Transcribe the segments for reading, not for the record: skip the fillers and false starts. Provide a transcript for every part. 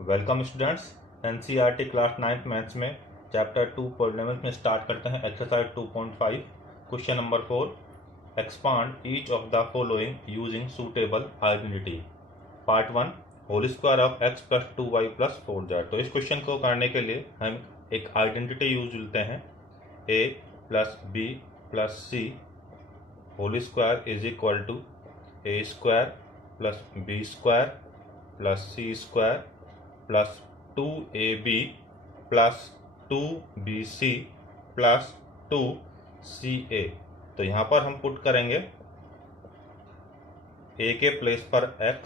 Welcome students. NCERT class 9th maths में chapter 2 polynomials में start करते हैं। Exercise 2.5 question number 4। Expand each of the following using suitable identity. Part 1 whole square of x plus 2y plus 4z। तो इस question को करने के लिए हम एक आइडेंटिटी यूज लेते हैं, a plus b plus c whole square is equal to a square plus b square plus c square plus 2ab plus 2bc plus 2ca। तो यहाँ पर हम पुट करेंगे a के प्लेस पर x,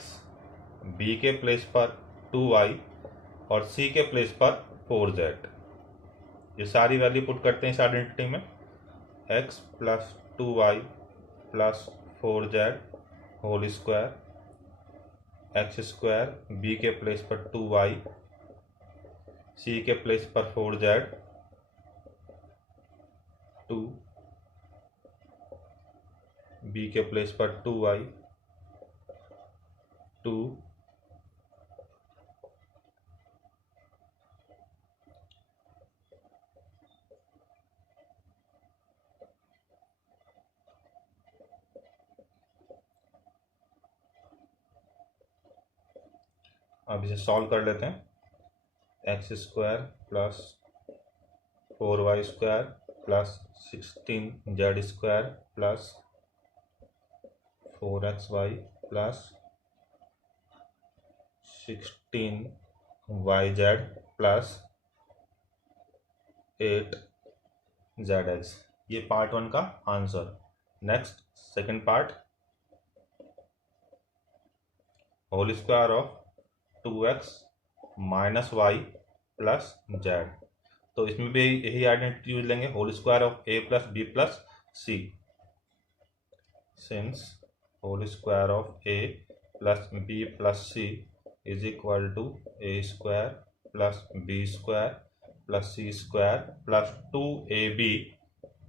b के प्लेस पर 2y और c के प्लेस पर 4z। ये सारी वैल्यू पुट करते हैं इस आइडेंटिटी में। x plus 2y plus 4z whole square, x square, b के प्लेस पर 2y, सी के प्लेस पर 4z, 2 बी के प्लेस पर 2y, 2 अब इसे सॉल्व कर लेते हैं। X square plus 4y square plus 16z square plus 4xy plus 16yz plus 8zx। ये पार्ट 1 का answer. Next second part, whole square of 2x minus y plus z. तो इसमें भी यही आइडेंटिटी यूज लेंगे, whole square of a plus b plus c. Since whole square of a plus b plus c is equal to a square plus b square plus c square plus 2ab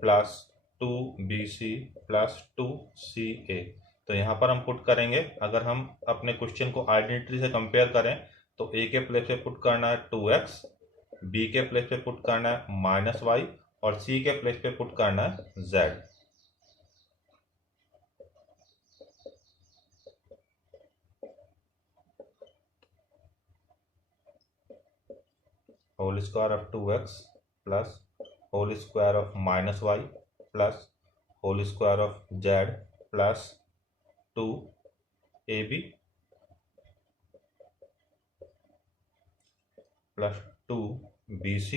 plus 2bc plus 2ca। तो यहाँ पर हम put करेंगे, अगर हम अपने question को identity से कंपेयर करें तो a के प्लेस पे पुट करना है 2x, b के प्लेस पे पुट करना है माइनस वाई और c के प्लेस पे पुट करना है z। Whole square of 2x plus whole square of minus y plus whole square of z plus 2ab plus 2bc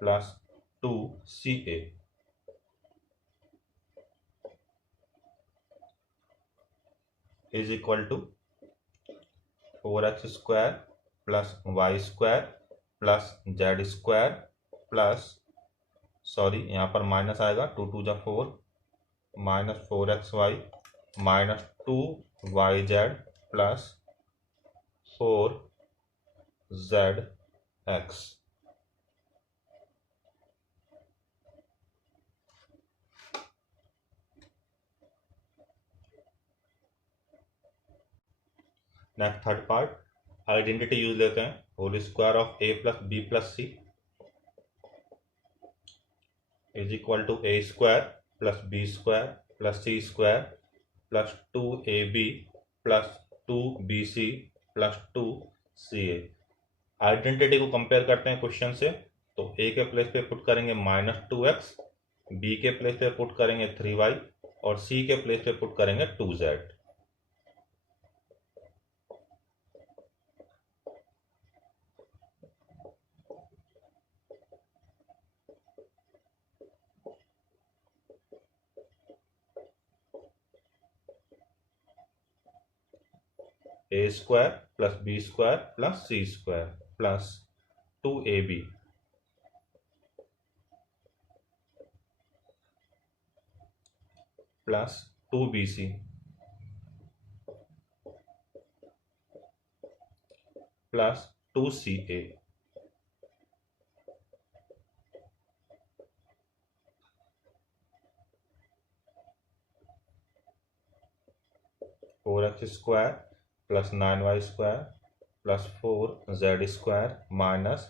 plus 2ca is equal to 4x square plus y square plus z square plus, sorry यहाँ पर minus आएगा, 2 2 जा 4 minus 4xy minus 2yz plus 4zx। Next third part, identity use लेते हैं, whole square of a plus b plus c is equal to a square plus b square plus c square plus 2ab plus 2bc plus 2ca। Identity को compare करते हैं question से, तो a के place पे put करेंगे -2x, b के place पे पुट करेंगे 3y और c के प्लेस पे पुट करेंगे 2z। a square plus b square plus c square plus 2ab plus 2bc plus 2ca। 4x square plus 9y square plus 4z square minus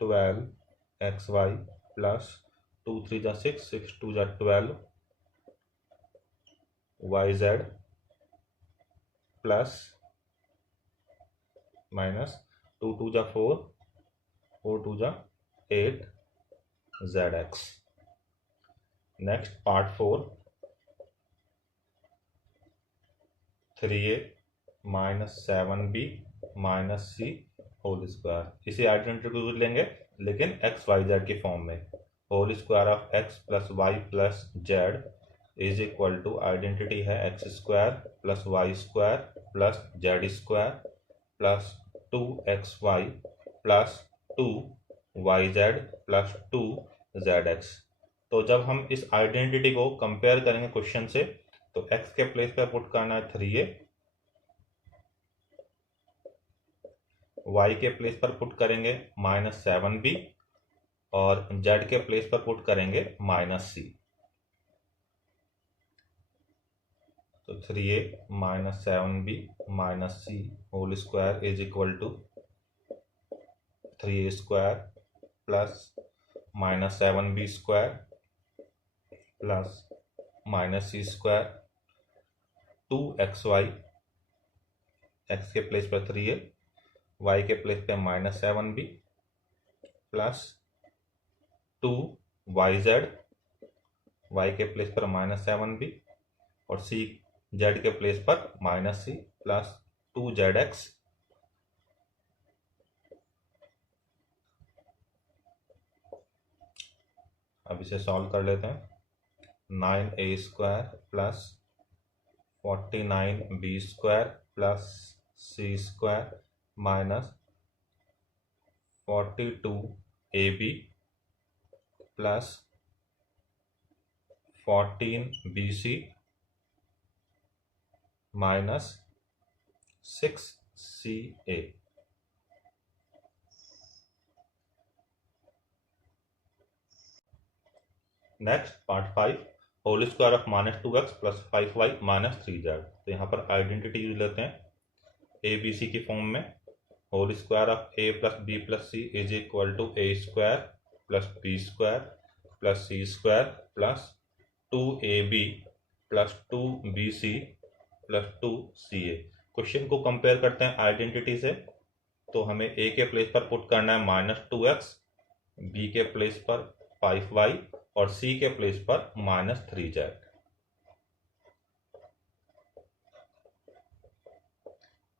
12xy plus 2 3 जा 6 6 2 जा 12 yz plus minus 2 2 जा 4 4 2 जा 8 zx। Next part 4 3a minus 7b minus c whole square. इसी identity को use लेंगे लेकिन x y z की form में। Whole square of x plus y plus z is equal to, identity है x square plus y square plus z square plus 2xy plus 2yz plus 2zx। तो जब हम इस identity को compare करेंगे question से, तो x के प्लेस पर पुट करना है 3a, y के प्लेस पर पुट करेंगे माइनस 7b और z के प्लेस पर पुट करेंगे माइनस c। तो 3a minus 7b minus c whole square is equal to 3a square plus minus 7b square plus minus c square 2xy, x के place पर 3a, y के place पे minus 7b plus 2yz, y के place पर minus 7b और c z के place पर minus c plus 2zx। अब इसे सॉल्व कर लेते हैं। 9a square plus 49b square plus c square minus 42ab plus 14bc minus 6ca। Next part 5 whole square of minus 2x plus 5y minus 3z। तो यहाँ पर identity use लेते हैं ए बी सी की form में। Whole square of a plus b plus c is equal to a square plus b square plus c square plus 2ab plus 2bc plus 2ca। Question को compare करते हैं identity से, तो हमें a के place पर put करना है माइनस 2x, b के प्लेस पर 5y और c के प्लेस पर माइनस 3z।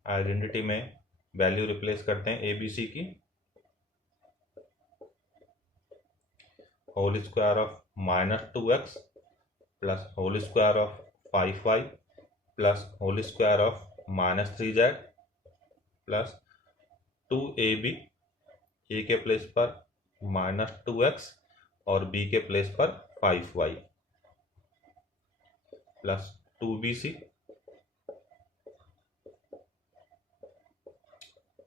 आइडेंटिटी में वैल्यू रिप्लेस करते हैं ए बी सी की। Whole square of minus 2x plus whole square of 5y plus whole square of minus 3z plus 2ab, a के place पर minus 2x और b के place पर 5y plus 2bc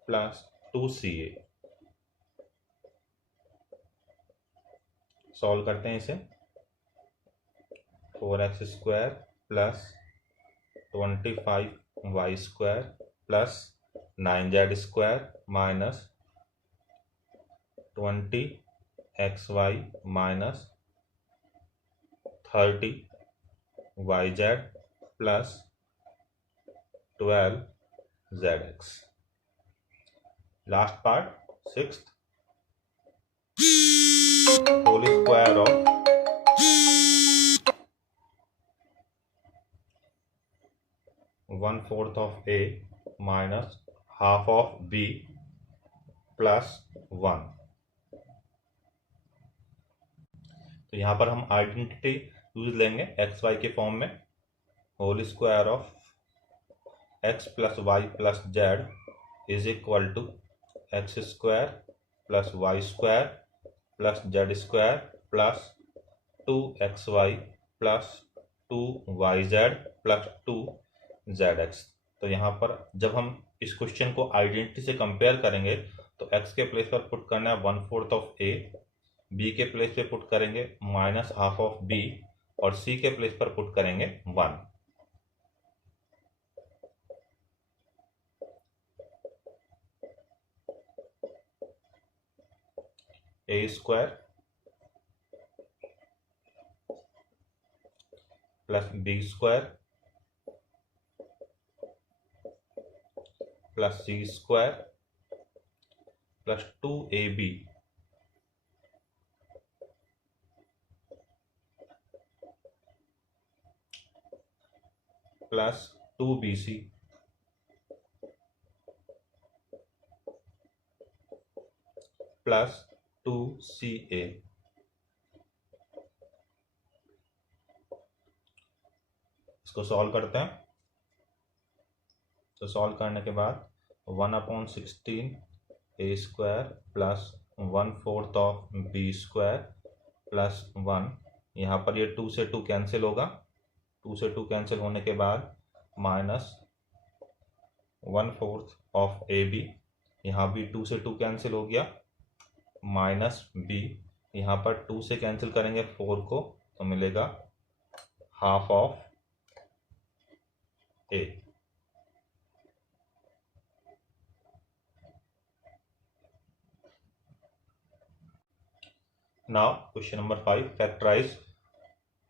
plus 2ca। Solve करते हैं इसे। 4x square plus 25y square plus 9z square minus 20xy minus 30yz plus 12zx। Last part 6 whole square of 1/4 of a minus half of b plus 1। तो यहाँ पर हम identity use लेंगे x y के form में। Whole square of x plus y plus z is equal to x square plus y square plus z square plus 2xy plus 2yz plus 2zx। तो यहाँ पर जब हम इस क्वेश्चन को आइडेंटिटी से कंपेयर करेंगे तो x के प्लेस पर पुट करना है 1/4 ऑफ a, b के प्लेस पे पुट करेंगे माइनस हाफ ऑफ b और c के प्लेस पर पुट करेंगे 1। A square plus b square plus c square plus 2ab plus 2bc plus 2ca। इसको सॉल्व करते हैं। तो सॉल्व करने के बाद 1/16 a square plus 1/4 of b square plus 1, यहाँ पर ये 2 से 2 कैंसिल होगा, 2 से 2 कैंसिल होने के बाद माइनस 1/4 ऑफ ए बी, यहाँ भी 2 से 2 कैंसिल हो गया, माइनस बी, यहाँ पर 2 से कैंसिल करेंगे 4 को तो मिलेगा half of A. Now question number 5, factorize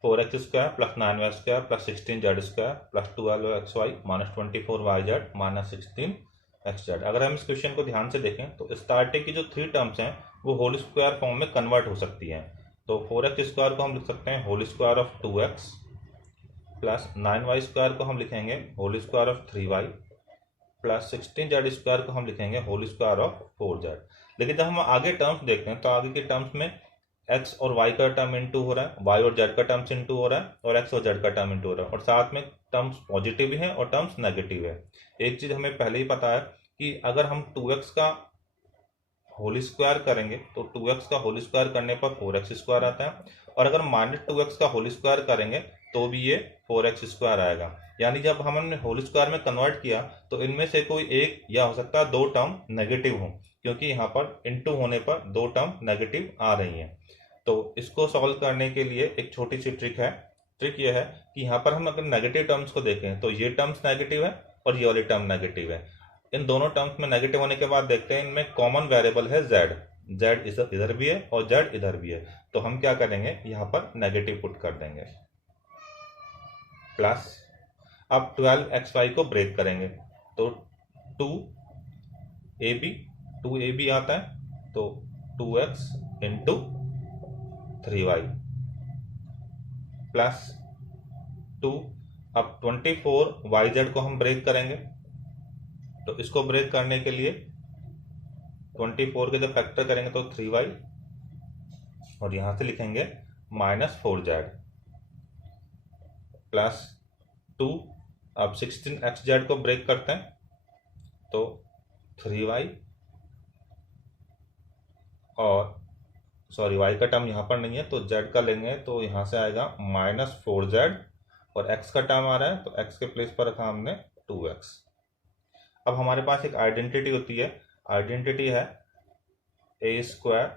4x square plus 9y square plus 16z square plus 12xy minus 24yz minus 16xz। अगर हम इस क्वेश्चन को ध्यान से देखें तो स्टार्टिंग की जो 3 टर्म्स हैं वो होल स्क्वायर फॉर्म में कन्वर्ट हो सकती हैं। तो 4x स्क्वायर को हम लिख सकते हैं whole square of 2x plus 9y square को हम लिखेंगे whole square of 3y plus 16z square को हम लिखेंगे होल स्क्वायर ऑफ 4z। लेकिन जब हम आगे टर्म्स देखते हैं तो आगे के टर्म्स में x और y का टर्म इंटू हो रहा है, y और z का टर्म्स इंटू हो रहा है और x और z का टर्म इंटू हो रहा है, और साथ में टर्म्स पॉजिटिव भी हैं और टर्म्स नेगेटिव है। एक चीज हमें पहले ही पता है कि अगर हम 2x का होल स्क्वायर करेंगे तो 2x का होल स्क्वायर करने पर 4x स्क्वायर आता है, और अगर -2x का होल स्क्वायर करेंगे तो भी ये 4x स्क्वायर आएगा। यानी जब हमने होल स्क्वायर में कन्वर्ट किया तो इनमें से कोई एक या हो सकता है 2 टर्म नेगेटिव हो, क्योंकि यहाँ पर इंटू होने पर 2 टर्म नेगेटिव आ रही हैं। तो इसको सॉल्व करने के लिए एक छोटी सी ट्रिक है। ट्रिक ये है कि यहाँ पर हम अगर नेगेटिव टर्म्स को देखें तो ये टर्म्स नेगेटिव है और ये वाली टर्म नेगेटिव है। इन दोनों टर्म्स में नेगेटिव होने के बाद देखते हैं इनमें कॉमन वेरिएबल है z, z इधर भी है और z इधर भी है, तो हम क्या करेंगे यहाँ पर नेगेटिव पुट कर देंगे। प्लस अब 12xy को ब्रेक करेंगे तो 2ab आता है, तो 2x इंटू 3y प्लस 2, अब 24yz को हम ब्रेक करेंगे, तो इसको ब्रेक करने के लिए 24 के जब फैक्टर करेंगे तो 3y और यहां से लिखेंगे -4z प्लस 2, अब 16xz को ब्रेक करते हैं तो 3y और सॉरी y का टर्म यहाँ पर नहीं है तो z का लेंगे तो यहाँ से आएगा -4z, और x का टर्म आ रहा है तो x के प्लेस पर रखा हमने 2x। अब हमारे पास एक आइडेंटिटी होती है, आइडेंटिटी है a square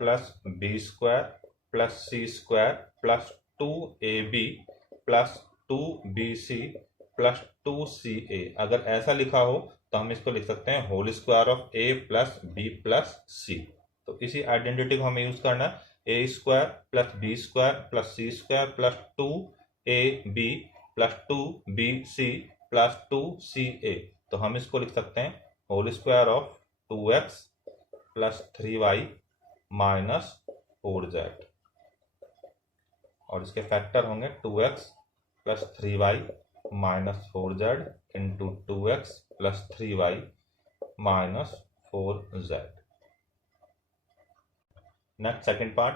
plus b square plus c square plus 2ab plus 2bc plus 2ca। अगर ऐसा लिखा हो तो हम इसको लिख सकते हैं whole square of a plus b plus c. तो इसी आइडेंटिटी को हमें यूज करना है, a square plus b square plus c square plus 2ab plus 2bc plus 2ca। तो हम इसको लिख सकते हैं whole square of 2x plus 3y minus 4z, और इसके फैक्टर होंगे 2x plus 3y minus 4z into 2x plus 3y minus 4z। Next second part.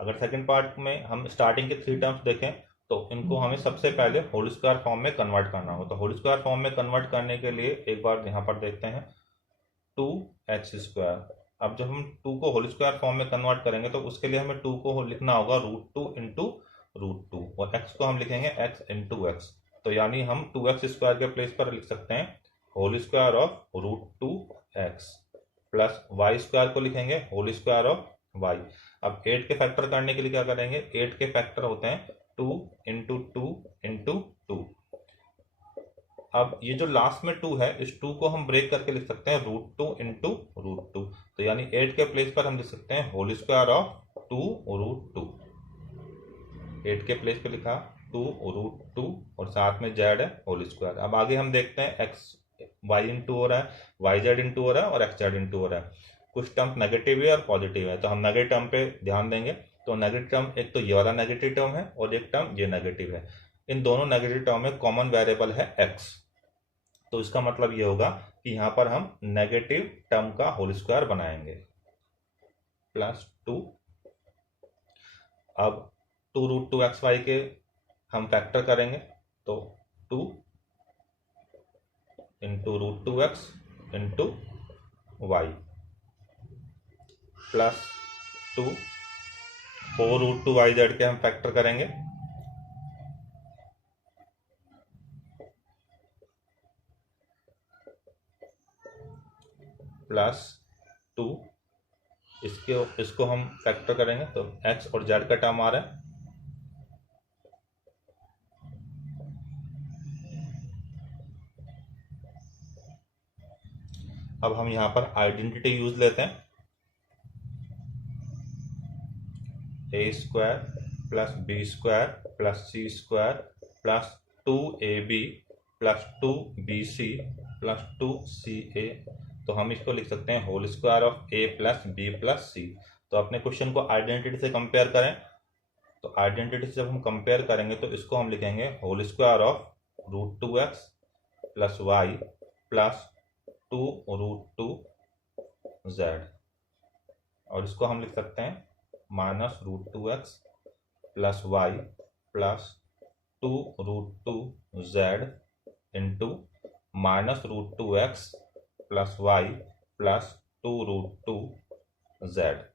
अगर सेकंड पार्ट में हम स्टार्टिंग के 3 टर्म्स देखें तो इनको हमें सबसे पहले होल स्क्वायर फॉर्म में कन्वर्ट करना होगा। तो होल स्क्वायर फॉर्म में कन्वर्ट करने के लिए एक बार यहाँ पर देखते हैं 2x स्क्वायर। अब जब हम 2 को होल स्क्वायर फॉर्म में कन्वर्ट करेंगे तो उसके लिए हमें 2 को लिखना होगा √2 इंटू √2, और x को हम लिखेंगे x इंटू x। तो यानी हम 2x स्क्वायर के प्लेस पर लिख सकते हैं whole square of √2x plus y square को लिखेंगे होल स्क्वायर ऑफ y। अब 8 के फैक्टर करने के लिए क्या करेंगे, 8 के फैक्टर होते हैं 2 इंटू 2 इंटू 2, अब ये जो लास्ट में 2 है, इस 2 को हम ब्रेक करके लिख सकते हैं √2 इंटू √2, तो यानी 8 के प्लेस पर हम लिख सकते हैं होल स्क्वायर ऑफ 2√2। 8 के प्लेस पे लिखा 2√2 और साथ में जेड है होल स्क्वायर। अब आगे हम देखते हैं एक्स वाई इंटू हो रहा है, वाई जेड इंटू हो रहा है और एक्स जेड इंटू हो रहा है। कुछ टर्म नेगेटिव है और पॉजिटिव है, तो हम नेगेटिव टर्म पे ध्यान देंगे। तो नेगेटिव टर्म, एक तो ये वाला नेगेटिव टर्म है और एक टर्म ये नेगेटिव है। इन दोनों नेगेटिव टर्म में कॉमन वेरिएबल है एक्स, तो इसका मतलब ये होगा कि यहां पर हम नेगेटिव टर्म का होल स्क्वायर बनाएंगे +2। अब 2√2xy के हम फैक्टर करेंगे, तो 2 into √2x into Y +2 4√2yz के हम फैक्टर करेंगे, +2 इसको हम फैक्टर करेंगे तो x और z का टर्म आ रहा है। अब हम यहाँ पर आइडेंटिटी यूज लेते हैं, a² + b² + c² + 2ab + 2bc + 2ca, तो हम इसको लिख सकते हैं whole square of a + b + c। तो अपने क्वेश्चन को आइडेंटिटी से कंपेयर करें, तो आइडेंटिटी से जब हम कंपेयर करेंगे तो इसको हम लिखेंगे whole square of √2x + y + 2√2z, और इसको हम लिख सकते हैं -√2x + y + 2√2z into -√2x + y + 2√2z।